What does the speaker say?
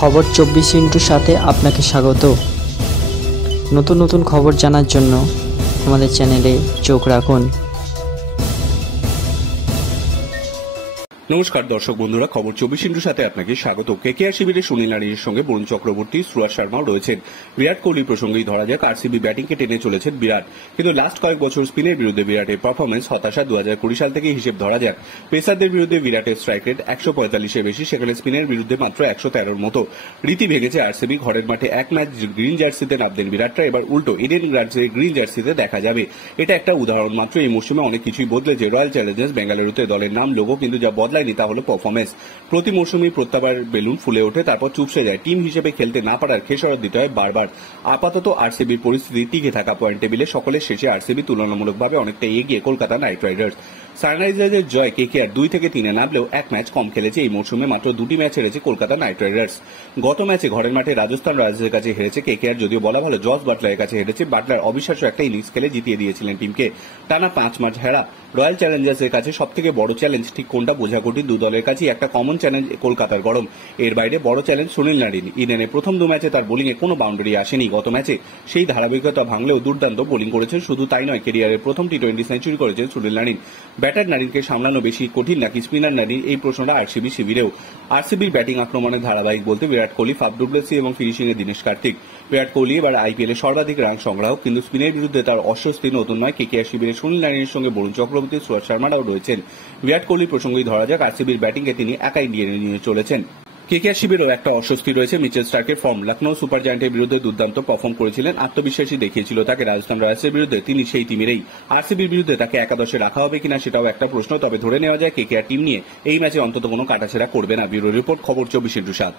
খবর 24 সাথে আপনাকে স্বাগত। নতুন নতুন খবর জানার জন্য আমাদের চ্যানেলে চোখ রাখুন। নমস্কার দর্শক বন্ধুরা, খবর 24 সাথে আপনাকে স্বাগত। কেকেআর শিবিরে সুনীল নারিনের সঙ্গে বরুণ চক্রবর্তী, সুরাজ শর্মাও রয়েছেন। বিরাট কোহলি প্রসঙ্গেই ধরা যাক, আরসিবি ব্যাটিংকে টেনে চলেছেন বিরাট। কিন্তু লাস্ট কয়েক বছর স্পিনের বিরুদ্ধে বিরাটের পারফরমেন্স হতাশা। 2020 সাল থেকে হিসেব ধরা যাক, পেসারদের বিরুদ্ধে বিরাটের স্ট্রাইক রেট 145-এর বেশি, সেখানে স্পিনের বিরুদ্ধে মাত্র 113-র মতো। রীতি ভেঙেছে আরসিবি। ঘরের মাঠে এক ম্যাচ গ্রিন জার্সিতে নামতেন বিরাটরা, এবার উল্টো ইডেন গার্ডেন্সে গ্রিন জার্সিতে দেখা যাবে। এটা একটা উদাহরণ মাত্র। এই মৌসুমে অনেক কিছুই বদলেছে। রয়্যাল চ্যালেঞ্জার্স বেঙ্গালুরুতে দলের নাম, লোগো, কিন্তু যা বদলায়নি তা হলো পারফরমেন্স। প্রতি মৌসুমেই প্রত্যাবার বেলুন ফুলে ওঠে, তারপর চুপসে যায়। টিম হিসেবে খেলতে না পারার খেসারত দিতে হয় বারবার। আপাতত আরসিবির পরিস্থিতি টিকে থাকা পয়েন্ট টেবিলে সকলের শেষে আরসিবি তুলনামূলকভাবে অনেকটা এগিয়ে কলকাতা নাইট রাইডার্স। সানরাইজার্সের জয় কেকেআর 2 থেকে 3-এ নামলেও এক ম্যাচ কম খেলেছে। এই মৌসুমে মাত্র 2টি ম্যাচ হেরেছে কলকাতা নাইট রাইডার্স। গত ম্যাচে ঘরের মাঠে রাজস্থান রয়্যালসের কাছে হেরেছে কেকেআর, যদিও বলা ভালো জস বাটলারের কাছে হেরেছে। বাটলার অবিশ্বাস্য একটা ইনিংস খেলে জিতিয়ে দিয়েছিলেন টিমকে। টানা 5 ম্যাচ হেরা রয়্যাল চ্যালেঞ্জার্সের কাছে সবথেকে বড় চ্যালেঞ্জ ঠিক কোনটা বোঝা কঠিন। দু দলের কাছে একটা কমন চ্যালেঞ্জ কলকাতার গরম। এর বাইরে বড় চ্যালেঞ্জ সুনীল নারিন। ইডেনে প্রথম 2 ম্যাচে তার বোলিংয়ে কোনো বাউন্ডারি আসেনি। গত ম্যাচে সেই ধারাবাহিকতা ভাঙলেও দুর্দান্ত বোলিং করেছেন। শুধু তাই নয়, ক্যারিয়ারের প্রথম টি20 সেঞ্চুরি করেছেন সুনীল নারিন। ব্যাটার নারিনকে সামলানো বেশি কঠিন নাকি স্পিনার নারিন, এই প্রশ্নটা আরসিবি শিবিরেও। আরসিবির ব্যাটিং আক্রমণের ধারাবাহিক বলতে Virat Kohli, Faf du Plessis এবং ফিনিশিং এ দীনেশ কার্তিক। বিরাট কোহলি এবার আইপিএল এ সর্বাধিক রান সংগ্রাহক, কিন্তু স্পিনের বিরুদ্ধে তার অস্বস্তি নতুন নয়। কেকেআর শিবিরে সুনীল নারিনের সঙ্গে বরুণ চক্রবর্তী, সুরাজ শর্মারাও রয়েছেন। বিরাট কোহলি প্রসঙ্গেই ধরা যাক, আরসিবির ব্যাটিংকে তিনি একাই নিয়ে চলেছেন। কেকেআর শিবিরেও একটা অস্বস্তি রয়েছে মিচেল স্টার্কের ফর্ম। লখনৌ সুপার জায়ান্টের বিরুদ্ধে দুর্দান্ত পারফর্ম করেছিলেন, আত্মবিশ্বাসী দেখিয়েছিল তাকে রাজস্থান রয়্যালসের বিরুদ্ধে। তিনি সেই টিমেরই। আরসিবির বিরুদ্ধে তাকে একাদশে রাখা হবে কিনা সেটাও একটা প্রশ্ন। তবে ধরে নেওয়া যায় কেকেআর টিম নিয়ে এই ম্যাচে অন্তত কোনো কাটাছেড়া করবে না। ব্যুরো রিপোর্ট, খবর 24/7।